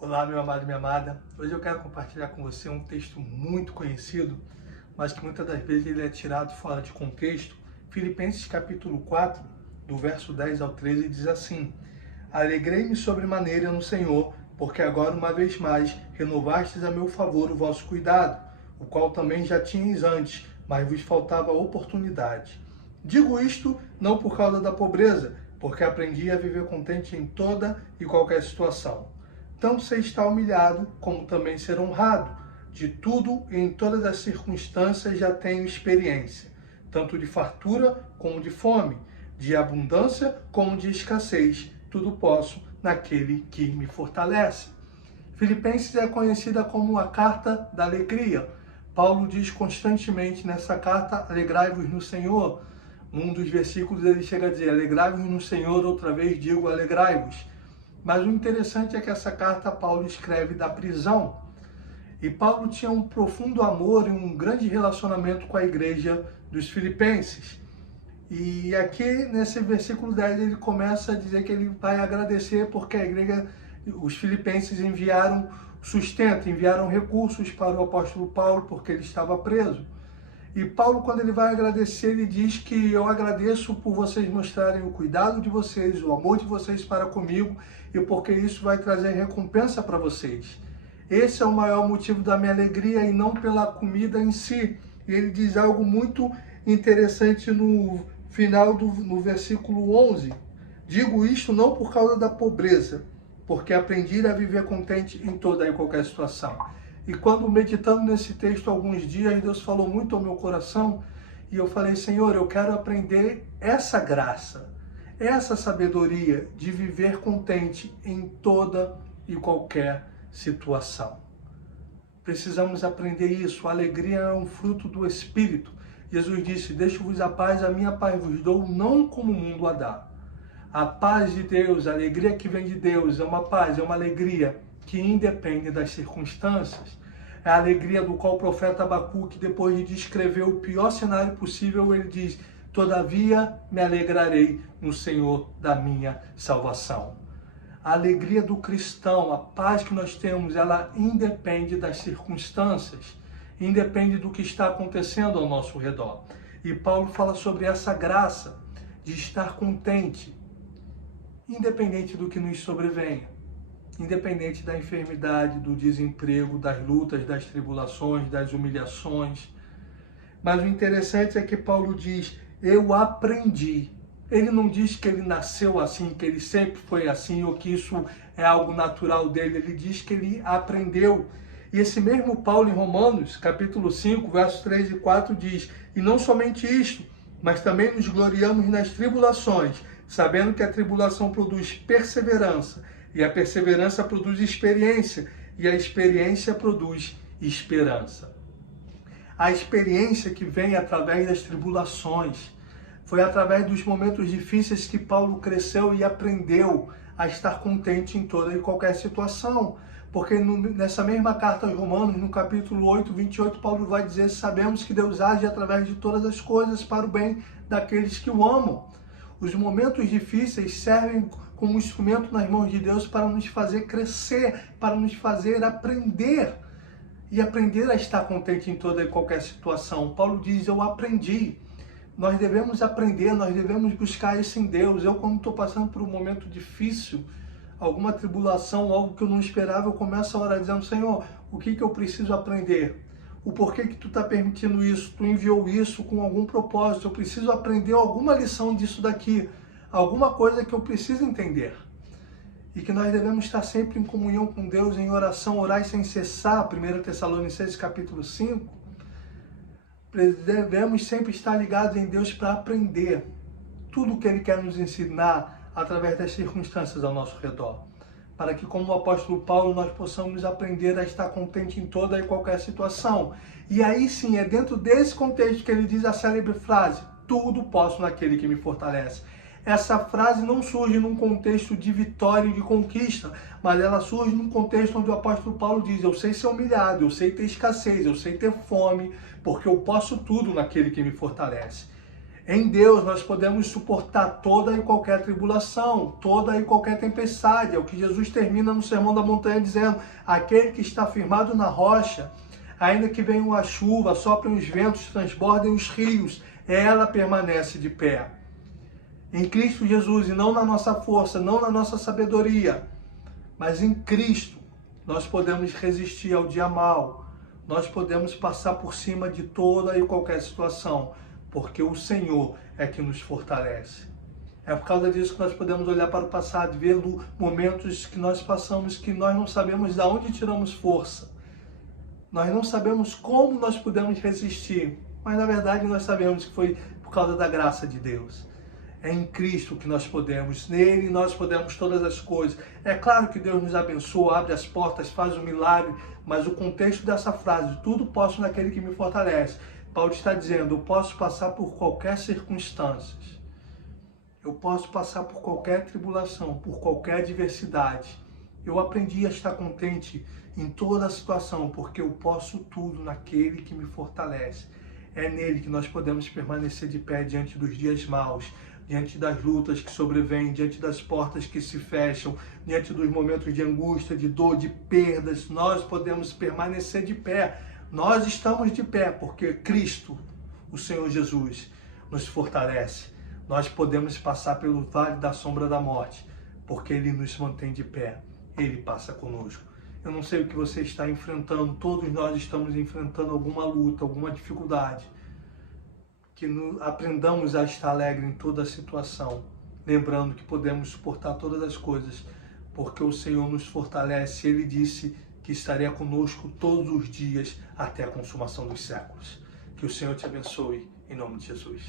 Olá, meu amado e minha amada. Hoje eu quero compartilhar com você um texto muito conhecido, mas que muitas das vezes ele é tirado fora de contexto. Filipenses capítulo 4, do verso 10 ao 13, diz assim: Alegrei-me sobremaneira no Senhor, porque agora uma vez mais renovastes a meu favor o vosso cuidado, o qual também já tinhais antes, mas vos faltava oportunidade. Digo isto não por causa da pobreza, porque aprendi a viver contente em toda e qualquer situação. Tanto ser está humilhado, como também ser honrado. De tudo e em todas as circunstâncias já tenho experiência, tanto de fartura como de fome, de abundância como de escassez. Tudo posso naquele que me fortalece. Filipenses é conhecida como a carta da alegria. Paulo diz constantemente nessa carta: alegrai-vos no Senhor. Num dos versículos ele chega a dizer: alegrai-vos no Senhor, outra vez digo alegrai-vos. Mas o interessante é que essa carta Paulo escreve da prisão. E Paulo tinha um profundo amor e um grande relacionamento com a igreja dos filipenses. E aqui nesse versículo 10 ele começa a dizer que ele vai agradecer porque a igreja, os filipenses enviaram sustento, enviaram recursos para o apóstolo Paulo porque ele estava preso. E Paulo, quando ele vai agradecer, ele diz que eu agradeço por vocês mostrarem o cuidado de vocês, o amor de vocês para comigo, e porque isso vai trazer recompensa para vocês. Esse é o maior motivo da minha alegria e não pela comida em si. E ele diz algo muito interessante no final no versículo 11. Digo isto não por causa da pobreza, porque aprendi a viver contente em toda e qualquer situação. E quando meditando nesse texto alguns dias, Deus falou muito ao meu coração e eu falei: Senhor, eu quero aprender essa graça, essa sabedoria de viver contente em toda e qualquer situação. Precisamos aprender isso. A alegria é um fruto do Espírito. Jesus disse: deixo-vos a paz, a minha paz vos dou, não como o mundo a dá. A paz de Deus, a alegria que vem de Deus é uma paz, é uma alegria que independe das circunstâncias. É a alegria do qual o profeta Abacuque, depois de descrever o pior cenário possível, ele diz: todavia me alegrarei no Senhor da minha salvação. A alegria do cristão, a paz que nós temos, ela independe das circunstâncias, independe do que está acontecendo ao nosso redor. E Paulo fala sobre essa graça de estar contente, independente do que nos sobrevenha. Independente da enfermidade, do desemprego, das lutas, das tribulações, das humilhações. Mas o interessante é que Paulo diz: eu aprendi. Ele não diz que ele nasceu assim, que ele sempre foi assim, ou que isso é algo natural dele. Ele diz que ele aprendeu. E esse mesmo Paulo, em Romanos, capítulo 5, versos 3 e 4, diz: e não somente isto, mas também nos gloriamos nas tribulações, sabendo que a tribulação produz perseverança, e a perseverança produz experiência, e a experiência produz esperança. A experiência que vem através das tribulações. Foi através dos momentos difíceis que Paulo cresceu e aprendeu a estar contente em toda e qualquer situação. Porque nessa mesma carta aos Romanos, no capítulo 8, 28, Paulo vai dizer: sabemos que Deus age através de todas as coisas para o bem daqueles que o amam. Os momentos difíceis servem como instrumento nas mãos de Deus para nos fazer crescer, para nos fazer aprender. E aprender a estar contente em toda e qualquer situação. Paulo diz: eu aprendi. Nós devemos aprender, nós devemos buscar isso em Deus. Eu, quando estou passando por um momento difícil, alguma tribulação, algo que eu não esperava, eu começo a orar dizendo: Senhor, o que eu preciso aprender? O porquê que tu está permitindo isso? Tu enviou isso com algum propósito? Eu preciso aprender alguma lição disso daqui, alguma coisa que eu preciso entender. E que nós devemos estar sempre em comunhão com Deus, em oração, orar sem cessar, 1 Tessalonicenses capítulo 5. Devemos sempre estar ligados em Deus para aprender tudo o que Ele quer nos ensinar através das circunstâncias ao nosso redor. Para que, como o apóstolo Paulo, nós possamos aprender a estar contente em toda e qualquer situação. E aí sim, é dentro desse contexto que ele diz a célebre frase: tudo posso naquele que me fortalece. Essa frase não surge num contexto de vitória e de conquista, mas ela surge num contexto onde o apóstolo Paulo diz: eu sei ser humilhado, eu sei ter escassez, eu sei ter fome, porque eu posso tudo naquele que me fortalece. Em Deus nós podemos suportar toda e qualquer tribulação, toda e qualquer tempestade. É o que Jesus termina no Sermão da Montanha dizendo: aquele que está firmado na rocha, ainda que venha a chuva, soprem os ventos, transbordem os rios, ela permanece de pé. Em Cristo Jesus, e não na nossa força, não na nossa sabedoria, mas em Cristo, nós podemos resistir ao dia mau, nós podemos passar por cima de toda e qualquer situação, porque o Senhor é que nos fortalece. É por causa disso que nós podemos olhar para o passado e ver momentos que nós passamos que nós não sabemos de onde tiramos força. Nós não sabemos como nós pudemos resistir, mas na verdade nós sabemos que foi por causa da graça de Deus. É em Cristo que nós podemos, nele nós podemos todas as coisas. É claro que Deus nos abençoa, abre as portas, faz um milagre, mas o contexto dessa frase, tudo posso naquele que me fortalece. Paulo está dizendo, eu posso passar por qualquer circunstância, eu posso passar por qualquer tribulação, por qualquer adversidade. Eu aprendi a estar contente em toda a situação, porque eu posso tudo naquele que me fortalece. É nele que nós podemos permanecer de pé diante dos dias maus, diante das lutas que sobrevêm, diante das portas que se fecham, diante dos momentos de angústia, de dor, de perdas. Nós podemos permanecer de pé. Nós estamos de pé porque Cristo, o Senhor Jesus, nos fortalece. Nós podemos passar pelo vale da sombra da morte, porque Ele nos mantém de pé. Ele passa conosco. Eu não sei o que você está enfrentando, todos nós estamos enfrentando alguma luta, alguma dificuldade. Que aprendamos a estar alegre em toda a situação, lembrando que podemos suportar todas as coisas, porque o Senhor nos fortalece. Ele disse que estaria conosco todos os dias até a consumação dos séculos. Que o Senhor te abençoe, em nome de Jesus.